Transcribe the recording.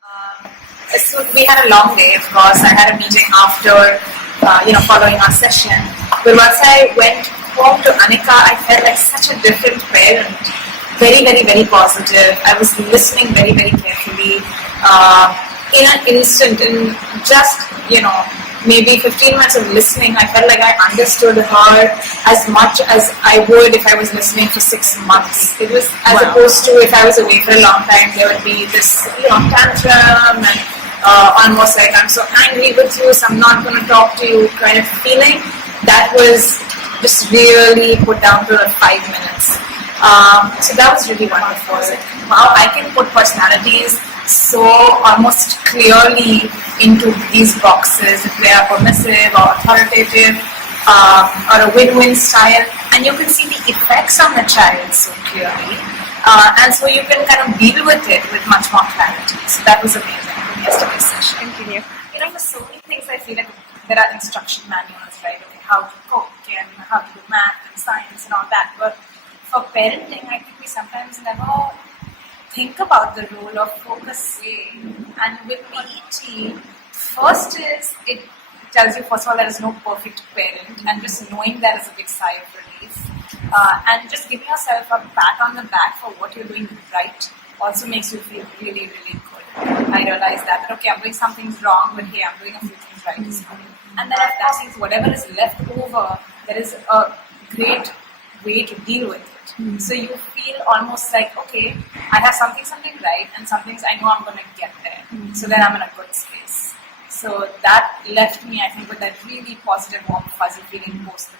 So we had a long day, of course. I had a meeting after, following our session. But once I went home to Anika, I felt like such a different parent. Very, very, very positive. I was listening very, very carefully. In an instant, in just, maybe 15 minutes of listening, I felt like I understood her as much as I would if I was listening for 6 months. It was as opposed to if I was away for a long time, there would be this, tantrum and almost like I'm so angry with you, so I'm not going to talk to you kind of feeling. That was just really put down to 5 minutes. So that was really wonderful. Wow, I can put personalities so almost clearly into these boxes if they are permissive or authoritative or a win-win style, and you can see the effects on the child so clearly, and so you can kind of deal with it with much more clarity. So that was amazing from yesterday's session. Continue. There's so many things I feel like there are instruction manuals, right? Okay, how to cook and how to do math and science and all that, but for parenting, I think we sometimes never think about the role of focusing. And with P.E.T, first is it tells you, first of all, there is no perfect parent, and just knowing that is a big sigh of relief. And just giving yourself a pat on the back for what you're doing right also makes you feel really, really good. I realized that okay, I'm doing some things wrong, but hey, I'm doing a few things right as well. And then of course, whatever is left over, there is a great way to deal with it. So you feel almost like, okay, I have something right, and some things I know I'm going to get there. So then I'm in a good space. So that left me, I think, with that really positive, warm, fuzzy feeling post the